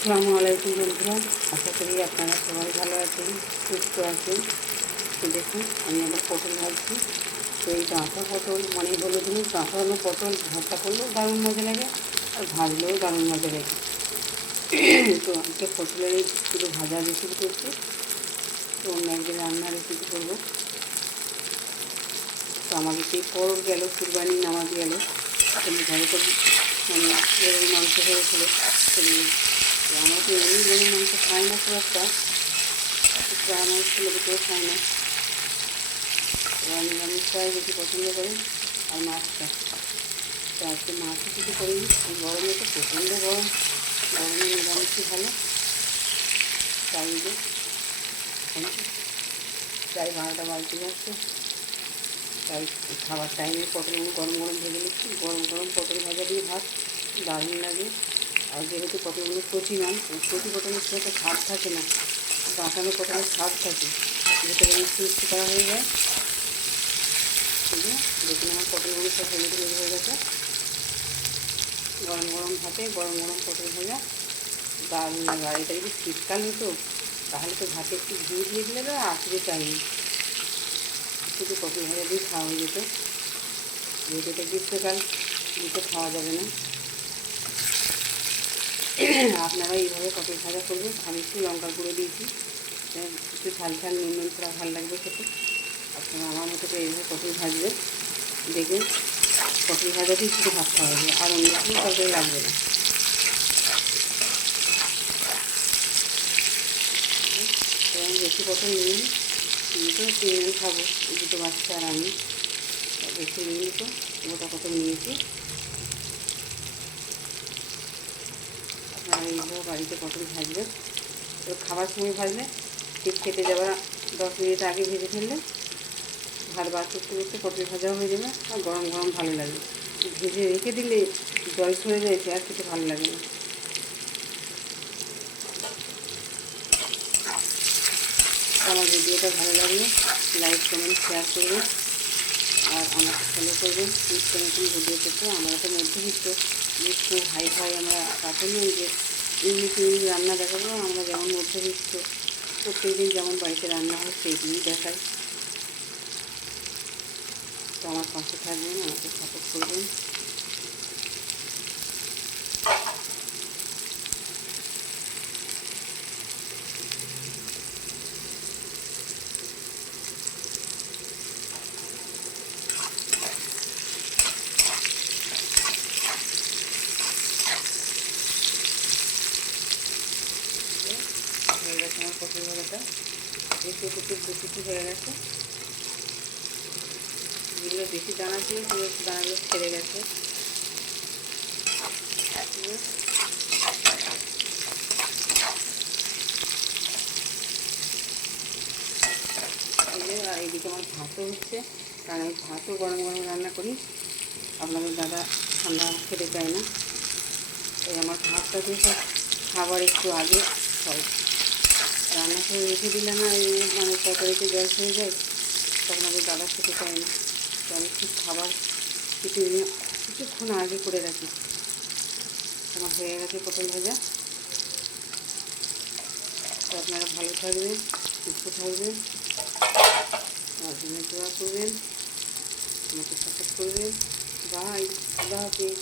আসসালামু আলাইকুম বন্ধুরা, আশা করি আপনারা সবাই ভালো আছেন, সুস্থ আছেন। তো দেখুন আমি আবার পটল ভাজছি। তো এই ডাঁটা পটল মানে হলুদ হলুদ ডাঁটা হলো পটল ভর্তা করলেও দারুণ মজা লাগে আর ভাজলেও দারুণ মজা লাগে। তো আজকে পটলের এই শুধু ভাজা রেসিপি করছি। তো অন্য একদিন রান্নার রেসিপি করবো। তো আমাদের সেই পরব গেল, কুরবানি নামাজ গেল, আমি ঘরে তো মানে গরুর মাংস হয়েছিল। আমরা তো এমনি গরুর মাংস খাই না খুব একটা, প্রায় আমার ছেলে কেউ খায় না। এবার নিরামিষটাই বেশি পছন্দ করে আর মাছটা। তো আজকে মাছও কিছু করিনি, গরমে তো প্রচণ্ড গরম, গরমে নিরামিষই ভালো। তাই যে প্রায় 12টা বাজতে যাচ্ছে, তাই খাবার টাইমে পটলগুলো গরম গরম ভেজে নিচ্ছি। গরম গরম পটল ভাজা দিয়ে ভাত দারুণ লাগে। আর যেহেতু পটলগুলো কচি নয়, কচি পটলের খুব একটা স্বাদ থাকে না, বাঁচানো পটলের স্বাদ থাকে, ভেতরে মিষ্টি মিষ্টি করা হয়ে যায়। ঠিক আছে, দেখুন আমার পটলগুলো সব হলুদ হলুদ হয়ে গেছে। গরম গরম ভাতে গরম গরম পটল ভাজা দারুণ লাগে। আর এটা যদি শীতকাল হতো তাহলে তো ভাতে একটু ঘি দিয়ে দিলে তো আসবে চাইনি, শুধু পটল ভাজা দিয়ে খাওয়া হয়ে যেত। যেহেতু এটা গ্রীষ্মকাল, দুটো খাওয়া যাবে না। আপনারা এইভাবে পটল ভাজা করবেন। আমি একটু লঙ্কা গুঁড়ো দিয়েছি, একটু ঝাল ঝাল নুন নুন করা ভালো লাগবে খেতে। আপনারা আমার মতো করে এইভাবে পটল ভাজবেন, দেখবেন পটল ভাজাতেই শুধু ভাত খাওয়া হবে, আর অন্য কোনো তরকারি লাগবে না। আমি বেশি পটল নিই, তো 3 জন খাবো, দুটো বাচ্চা আর আমি, বেশি নিই তো গোটা পটল নিয়েছি। আপনারা এইভাবে বাড়িতে পটল ভাজবেন। তো খাবার সময় ভাজলে ঠিক খেতে যাওয়ার 10 মিনিট আগে ভেজে ফেললে ভাত বার করতে করতে পটল ভাজাও হয়ে যাবে আর গরম গরম ভালো লাগে। ভেজে রেখে দিলে জল সরে যায়, আর খেতে ভালো লাগে না। আমার ভিডিওটা ভালো লাগলে লাইক কমেন্ট শেয়ার করবেন আর আমাকে ফলো করবেন নিত্য নতুন ভিডিও পেতে। আমরা তো মধ্যবিত্ত, খুব হাই ফাই আমরা তাতে নই যে ইউনিক ইউনিক রান্না দেখাবো। আমরা যেমন মধ্যবিত্ত, প্রত্যেক দিন যেমন বাড়িতে রান্না হয় সেইগুলোই দেখাই। তো আমার পাশে থাকবেন, আমাকে সাপোর্ট করবেন। হয়ে গেছে আমার পটল ভাজাটা, একটু একটু দুটি হয়ে গেছে। যেগুলো বেশি দানা ছিল সেগুলো একটু দানাগুলো ছেড়ে গেছে। আর এইদিকে আমার ভাতও হচ্ছে, কারণ আমি ভাতও গরম গরম রান্না করি। আপনাদের দাদা ঠান্ডা খেতে চায় না, তাই আমার ভাতটা দিয়ে সব খাবার একটু আগে হয়। রান্না করে রেখে দিলে না মানে তরকারিতে জল হয়ে যায়, তখন আমাদের দাদা খেতে চায় না। তো আমি ঠিক খাবার কিছুক্ষণ আগে করে রাখি। আমার হয়ে গেছে পটল ভাজা। তো আপনারা ভালো থাকবেন, সুস্থ থাকবেন, আমার জন্য দোয়া করবেন, আমাকে সাপোর্ট করবেন। বাই, আল্লাহ হাফিজ।